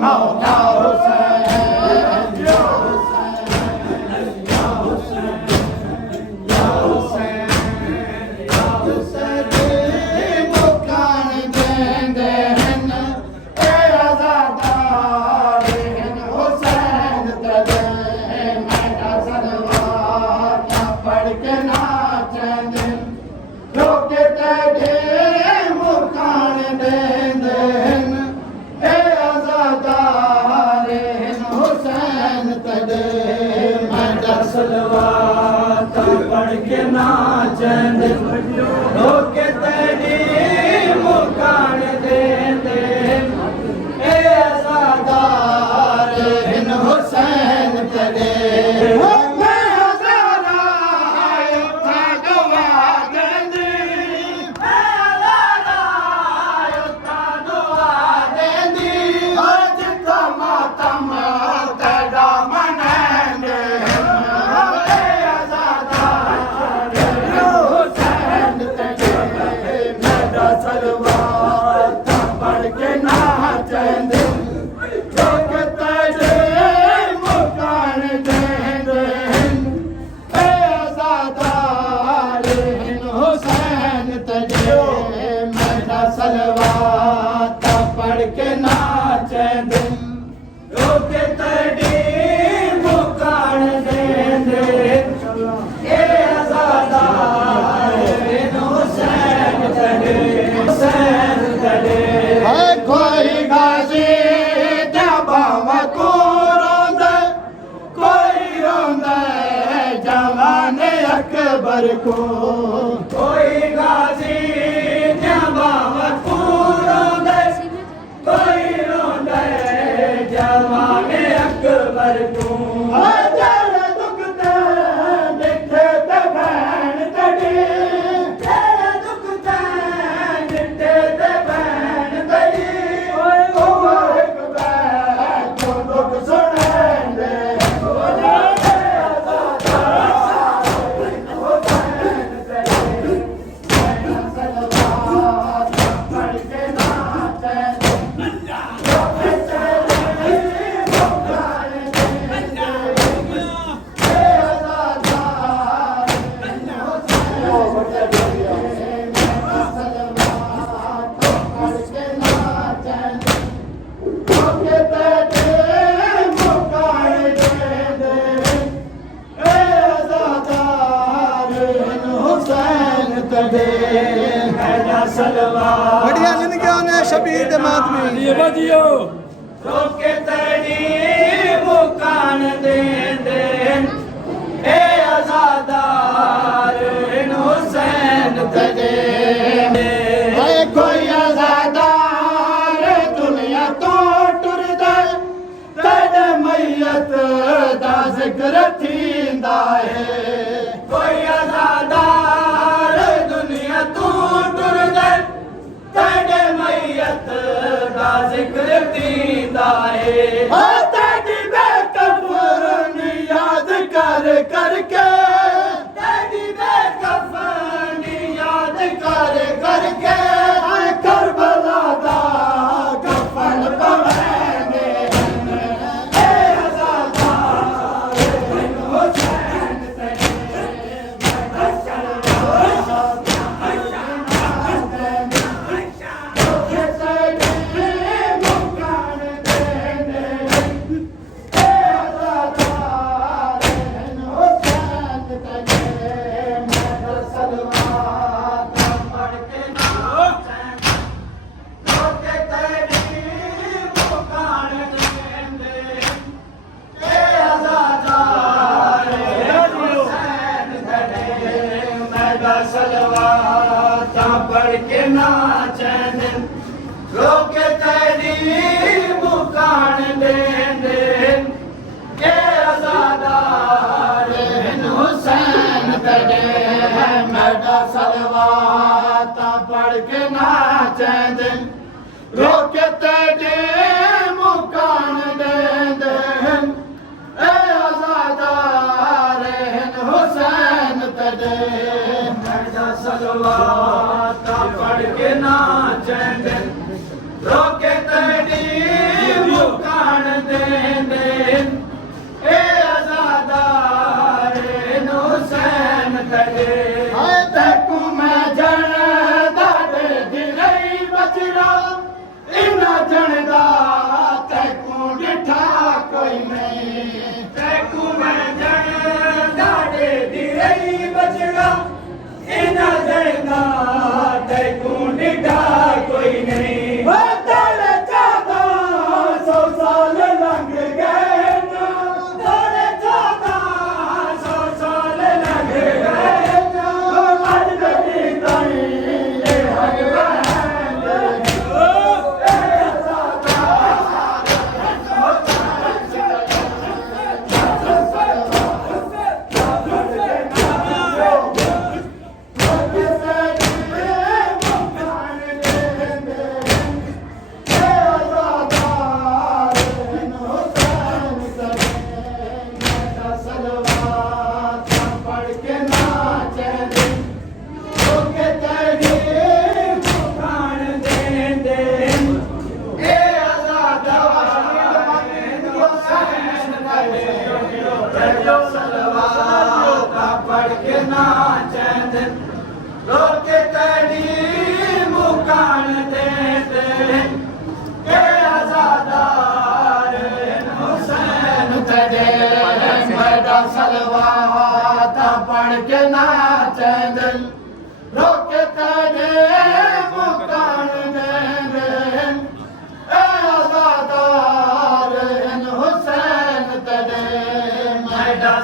मौला हुसैन या अकबर को कोई गाजी जमावत को रोंदे कोई रोंदे जमाने अकबर को हजार दुखते दिखे ते भैन तड़ी तेरे दुखते दिखे ते भैन तड़ी ओ अकबर तो दुख सुनेंदे बढ़िया जिंदगी ने शबीर दे मातमी ये बजियो रोके तेरी मुकान दे दे ए आजादार हुसैन तजे ए कोई आजादार दुनिया तो टुर दे तेरे मैयत दा जिक्र थींदा है कोई आजादार दुनिया तो टुर दे तेरे मैयत दा जिक्र थींदा है तेरी बेकफन याद कर करके तेरी बेकफन याद कर करके करबला दा कफन पवेंगे ए आजादार हुसैन पढ़ के नाचन रोके तेरी मुकान दे के आजादार हुसैन तेरे मेरा सलवात पढ़ के नाचन रोके तेरी मुकान दे ए आजादार हुसैन तेरे सलवात पढ़ के नाचेंगे रोके तेरी मुकान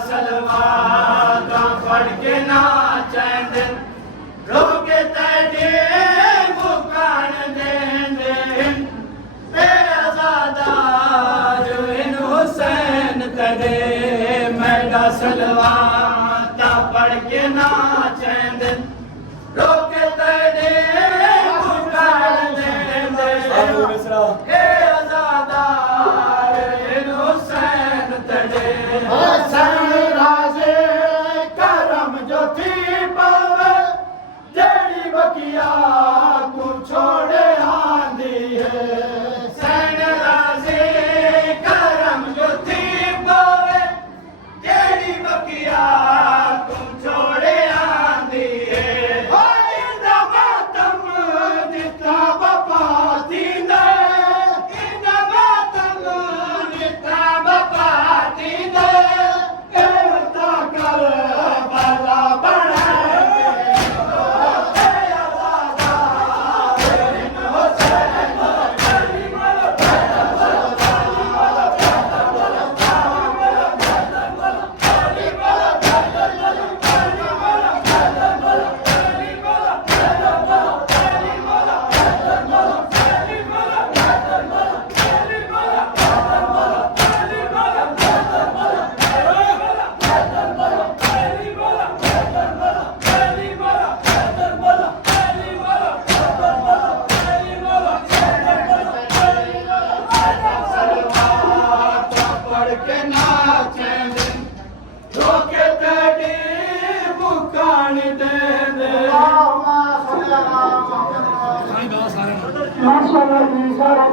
सलवाता पढ़ के नाचंद रोके तेरे मुकान देंदे आजादार इन हुसैन तेरे मैडा सलवाता पढ़ के नाचंद रोके तेरे मुकान देंदे आजादार इन हुसैन तेरे हसन राज़े करम जो थी पावे जेड़ी बकिया को छोड़े आंदी है सैन राज़े करम जो थी पावे जेड़ी बकिया तुम छोड़े आंदी है इंदा मातम जिता बापा दींदे इंदा मातम जिता बपा दींदे एवता कर बाला पढ़ के नाचंद रोके तेरी मुकान देंदे माशाअल्लाह जी सारा